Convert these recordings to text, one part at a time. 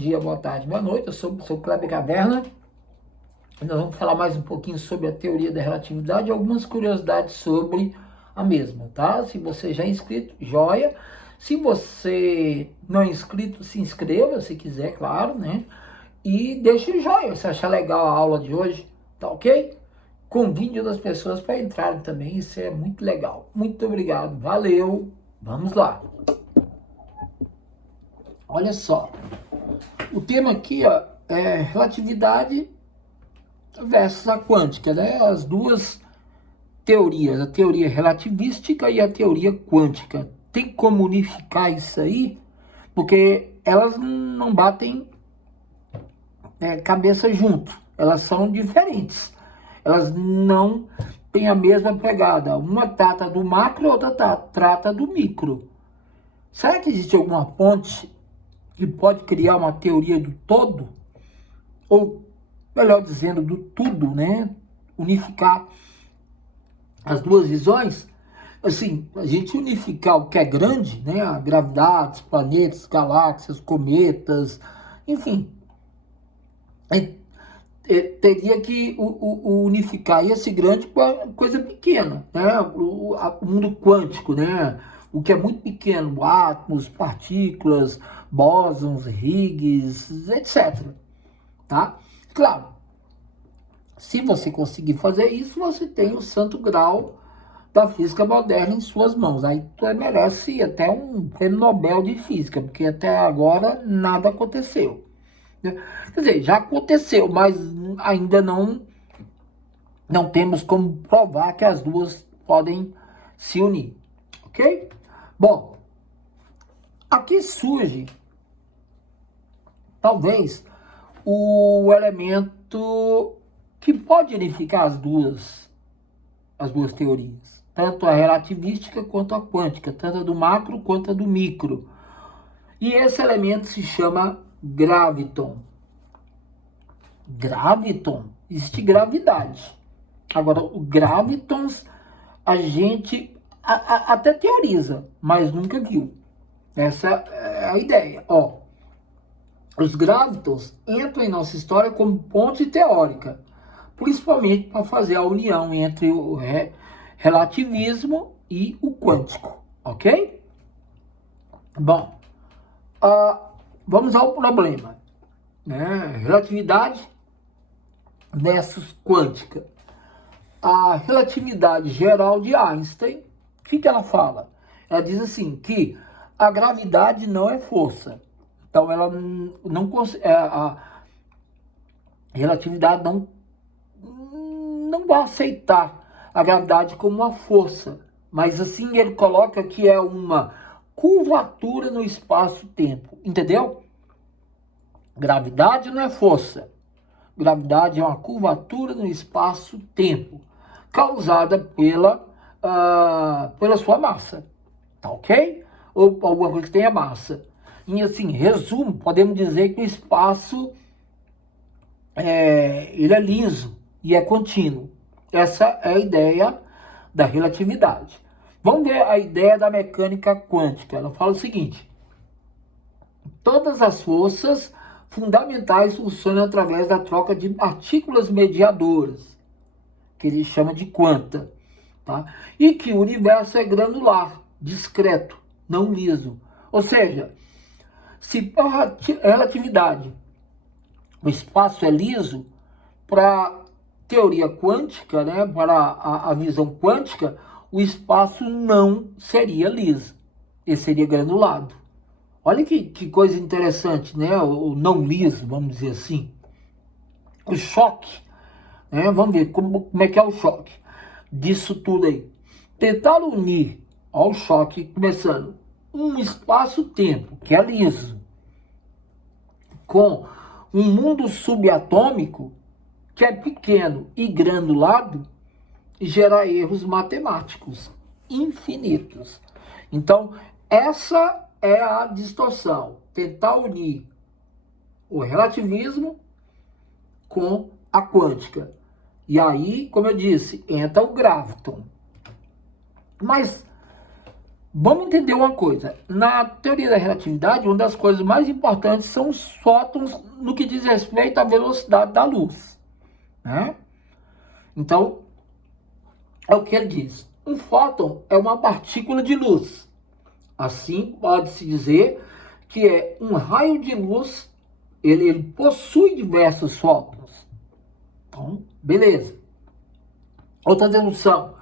Bom dia, boa tarde, boa noite. Eu sou o Kleber Caverna. Nós vamos falar mais um pouquinho sobre a teoria da relatividade e algumas curiosidades sobre a mesma, tá? Se você já é inscrito, joia. Se você não é inscrito, se inscreva, se quiser, claro, né? E deixe o joia se achar legal a aula de hoje, tá ok? Convide outras pessoas para entrarem também, isso é muito legal. Muito obrigado, valeu, vamos lá. Olha só, o tema aqui, ó, é relatividade versus a quântica, né? As duas teorias, a teoria relativística e a teoria quântica. Tem como unificar isso aí? Porque elas não batem cabeça junto, elas são diferentes. Elas não têm a mesma pegada. Uma trata do macro, a outra trata do micro. Será que existe alguma ponte que pode criar uma teoria do todo? Ou, melhor dizendo, do tudo, né? Unificar as duas visões? Assim, a gente unificar o que é grande, né? A gravidade, os planetas, galáxias, cometas, enfim. Teria que unificar esse grande com a coisa pequena, né? O mundo quântico, né? O que é muito pequeno, átomos, partículas, bósons, Higgs, etc. Tá? Claro, se você conseguir fazer isso, você tem o santo grau da física moderna em suas mãos. Aí tu merece até um prêmio Nobel de Física, porque até agora nada aconteceu. Quer dizer, já aconteceu, mas ainda não temos como provar que as duas podem se unir, ok? Bom, aqui surge, talvez, o elemento que pode unificar as duas teorias, tanto a relativística quanto a quântica, tanto a do macro quanto a do micro. E esse elemento se chama graviton. Graviton, existe gravidade. Agora, o gravitons a gente até teoriza, mas nunca viu. Essa é a ideia. Ó, os gravitons entram em nossa história como ponte teórica, principalmente para fazer a união entre o relativismo e o quântico, ok? Bom, vamos ao problema, né? Relatividade versus quântica. A relatividade geral de Einstein, o que ela fala? Ela diz assim, que a gravidade não é força. Então, ela não a relatividade não vai aceitar a gravidade como uma força. Mas, assim, ele coloca que é uma curvatura no espaço-tempo. Entendeu? Gravidade não é força. Gravidade é uma curvatura no espaço-tempo, causada pela sua massa, tá ok? Ou alguma coisa que tenha massa. Em assim, resumo, podemos dizer que o espaço ele é liso e é contínuo. Essa é a ideia da relatividade. Vamos ver a ideia da mecânica quântica. Ela fala o seguinte: todas as forças fundamentais funcionam através da troca de partículas mediadoras, que ele chama de quanta, tá? E que o universo é granular, discreto, não liso. Ou seja, se para a relatividade o espaço é liso, para a teoria quântica, né, para a visão quântica, o espaço não seria liso, ele seria granulado. Olha que coisa interessante, né? O não liso, vamos dizer assim. O choque, né? Vamos ver como é que é o choque disso tudo aí. Tentar unir ao choque, começando, um espaço-tempo, que é liso, com um mundo subatômico, que é pequeno e granulado, gera erros matemáticos infinitos. Então, essa é a distorção. Tentar unir o relativismo com a quântica. E aí, como eu disse, entra o graviton. Mas Vamos entender uma coisa. Na teoria da relatividade, uma das coisas mais importantes são os fótons no que diz respeito à velocidade da luz, né? Então, é o que ele diz. Um fóton é uma partícula de luz. Assim, pode-se dizer que é um raio de luz, ele possui diversos fótons. Então, beleza. Outra dedução.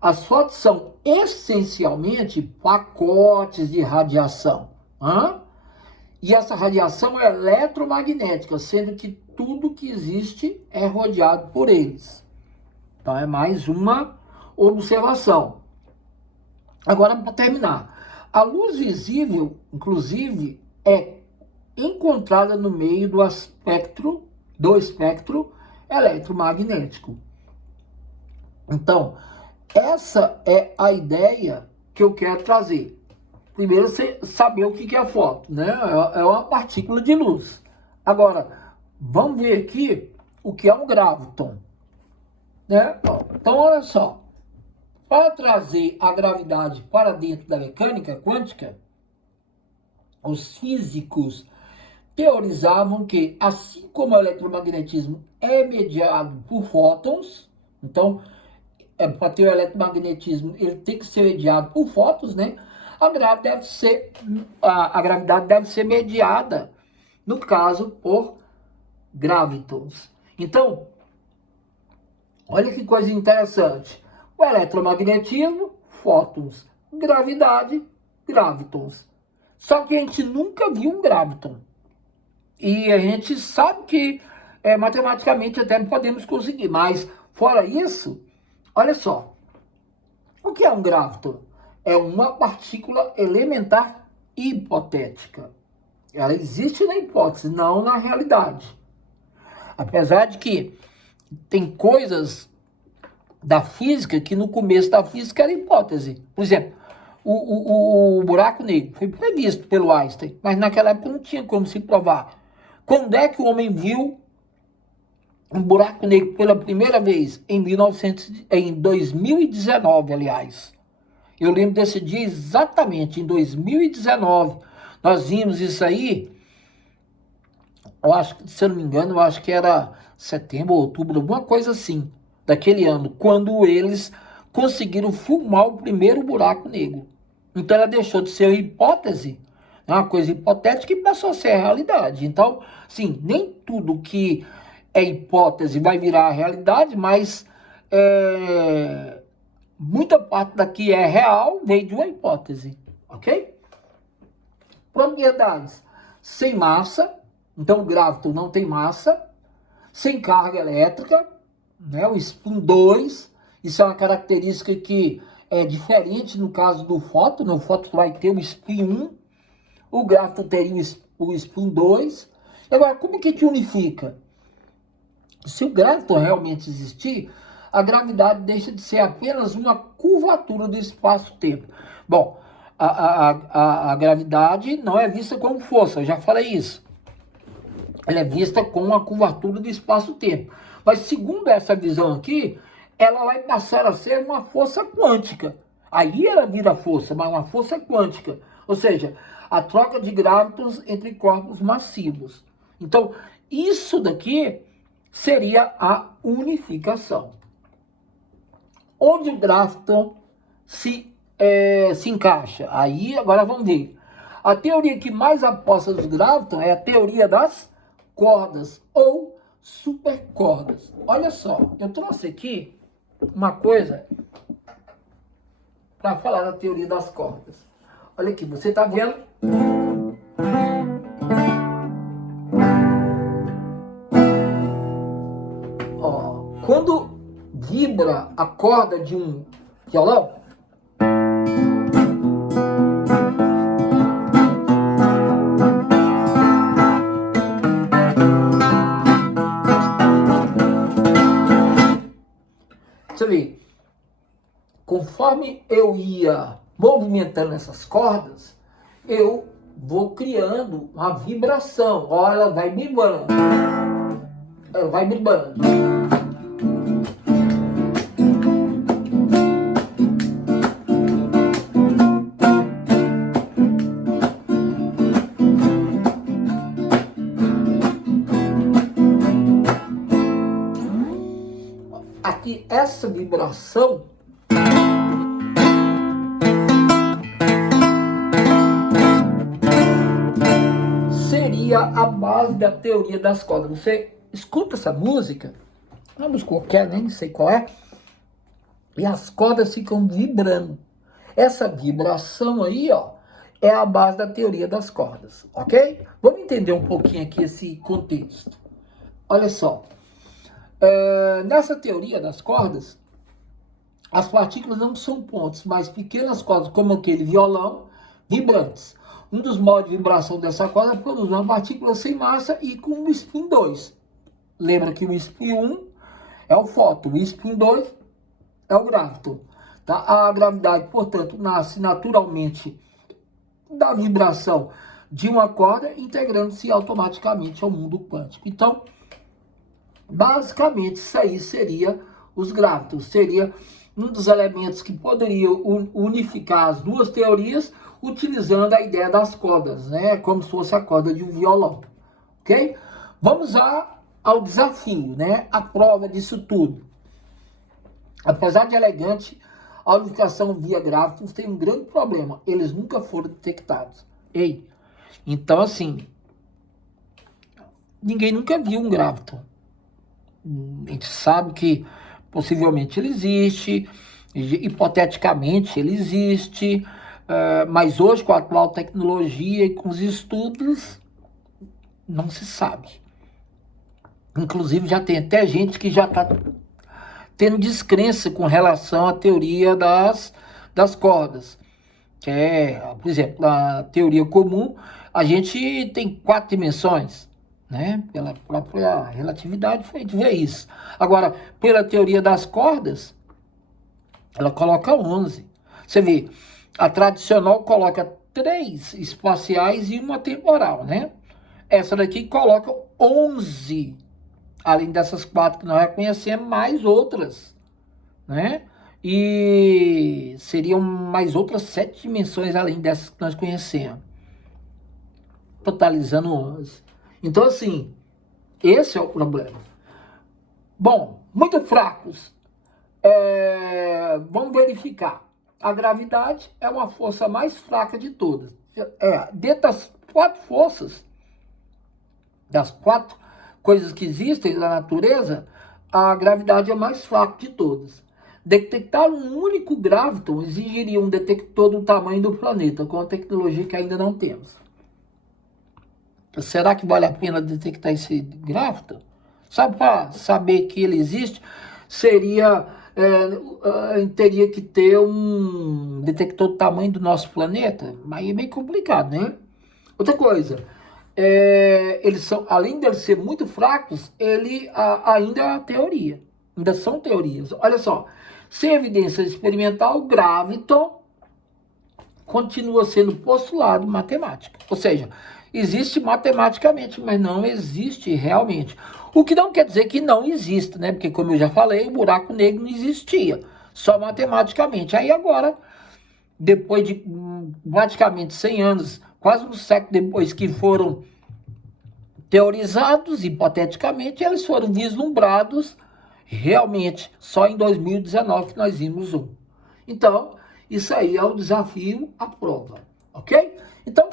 As fótons são essencialmente pacotes de radiação. E essa radiação é eletromagnética, sendo que tudo que existe é rodeado por eles. Então, é mais uma observação. Agora, para terminar, a luz visível, inclusive, é encontrada no meio do espectro eletromagnético. Então, essa é a ideia que eu quero trazer. Primeiro, você saber o que é fóton, né? É uma partícula de luz. Agora, vamos ver aqui o que é um graviton, né? Então, olha só. Para trazer a gravidade para dentro da mecânica quântica, os físicos teorizavam que, assim como o eletromagnetismo é mediado por fótons, então, para ter o eletromagnetismo, ele tem que ser mediado por fótons, né? A gravidade deve ser mediada, no caso, por gravitons. Então, olha que coisa interessante. O eletromagnetismo, fótons. Gravidade, gravitons. Só que a gente nunca viu um graviton. E a gente sabe que matematicamente até podemos conseguir. Mas, fora isso, olha só. O que é um graviton? É uma partícula elementar hipotética. Ela existe na hipótese, não na realidade. Apesar de que tem coisas da física que no começo da física era hipótese. Por exemplo, o buraco negro foi previsto pelo Einstein, mas naquela época não tinha como se provar. Quando é que o homem viu um buraco negro pela primeira vez? Em 2019, aliás. Eu lembro desse dia exatamente, em 2019. Nós vimos isso aí, eu acho, se eu não me engano, eu acho que era setembro ou outubro, alguma coisa assim, daquele ano, quando eles conseguiram filmar o primeiro buraco negro. Então ela deixou de ser hipótese, uma coisa hipotética, e passou a ser a realidade. Então, sim, nem tudo que é hipótese vai virar a realidade, mas muita parte daqui é real, veio de uma hipótese, ok? Propriedades: sem massa, então o graviton não tem massa, sem carga elétrica, né? O spin 2, isso é uma característica que é diferente no caso do fóton. No fóton vai ter o spin 1, o graviton teria o spin 2. Agora, como que te unifica? Se o graviton realmente existir, a gravidade deixa de ser apenas uma curvatura do espaço-tempo. Bom, a gravidade não é vista como força, eu já falei isso. Ela é vista como uma curvatura do espaço-tempo. Mas segundo essa visão aqui, ela vai passar a ser uma força quântica. Aí ela vira força, mas uma força quântica. Ou seja, a troca de gravitons entre corpos massivos. Então, isso daqui seria a unificação. Onde o graviton se encaixa? Aí, agora vamos ver. A teoria que mais aposta dos gravitons é a teoria das cordas ou supercordas. Olha só, eu trouxe aqui uma coisa para falar da teoria das cordas. Olha aqui, você está vendo? Ó, quando vibra a corda de um violão, você vê, conforme eu ia movimentando essas cordas, eu vou criando uma vibração. Olha, ela vai vibrando. Ela vai vibrando. que essa vibração seria a base da teoria das cordas. Você escuta essa música, uma música qualquer, nem sei qual é, e as cordas ficam vibrando. Essa vibração aí, ó, é a base da teoria das cordas, ok? Vamos entender um pouquinho aqui esse contexto. Olha só, nessa teoria das cordas, as partículas não são pontos, mas pequenas cordas, como aquele violão, vibrantes. Um dos modos de vibração dessa corda produz uma partícula sem massa e com um spin 2. Lembra que o spin 1 é o fóton, o spin 2 é o graviton. Tá? A gravidade, portanto, nasce naturalmente da vibração de uma corda, integrando-se automaticamente ao mundo quântico. Então, basicamente, isso aí seria os gravitons. Seria um dos elementos que poderia unificar as duas teorias, utilizando a ideia das cordas, né? Como se fosse a corda de um violão. Ok? Vamos ao desafio, né? A prova disso tudo. Apesar de elegante, a unificação via gravitons tem um grande problema. Eles nunca foram detectados. Então assim, ninguém nunca viu um graviton. A gente sabe que possivelmente ele existe, hipoteticamente ele existe, mas hoje com a atual tecnologia e com os estudos, não se sabe. Inclusive já tem até gente que já está tendo descrença com relação à teoria das cordas. Que é, por exemplo, na teoria comum, a gente tem 4 dimensões, né? Pela própria relatividade, a gente vê isso. Agora, pela teoria das cordas, ela coloca 11. Você vê, a tradicional coloca 3 espaciais e uma temporal, né? Essa daqui coloca 11. Além dessas 4 que nós reconhecemos, mais outras, né? E seriam mais outras 7 dimensões além dessas que nós conhecemos. Totalizando 11. Então, assim, esse é o problema. Bom, muito fracos. Vamos verificar. A gravidade é uma força mais fraca de todas. Dentro das 4 forças, das 4 coisas que existem na natureza, a gravidade é a mais fraca de todas. Detectar um único graviton exigiria um detector do tamanho do planeta, com a tecnologia que ainda não temos. Será que vale a pena detectar esse graviton? Sabe, para saber que ele existe, teria que ter um detector do tamanho do nosso planeta? Aí é meio complicado, né? Outra coisa, eles são, além de ser muito fracos, ainda é teoria. Ainda são teorias. Olha só, sem evidência experimental, o graviton continua sendo postulado matemática. Ou seja, existe matematicamente, mas não existe realmente. O que não quer dizer que não existe, né? Porque, como eu já falei, o buraco negro não existia, só matematicamente. Aí agora, depois de praticamente 100 anos, quase um século depois que foram teorizados, hipoteticamente, eles foram vislumbrados realmente só em 2019 que nós vimos um. Então, isso aí é o desafio à prova, ok? Então,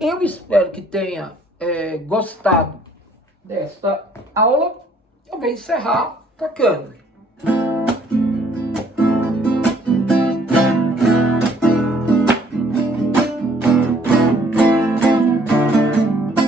eu espero que tenha gostado desta aula. Eu vou encerrar tocando.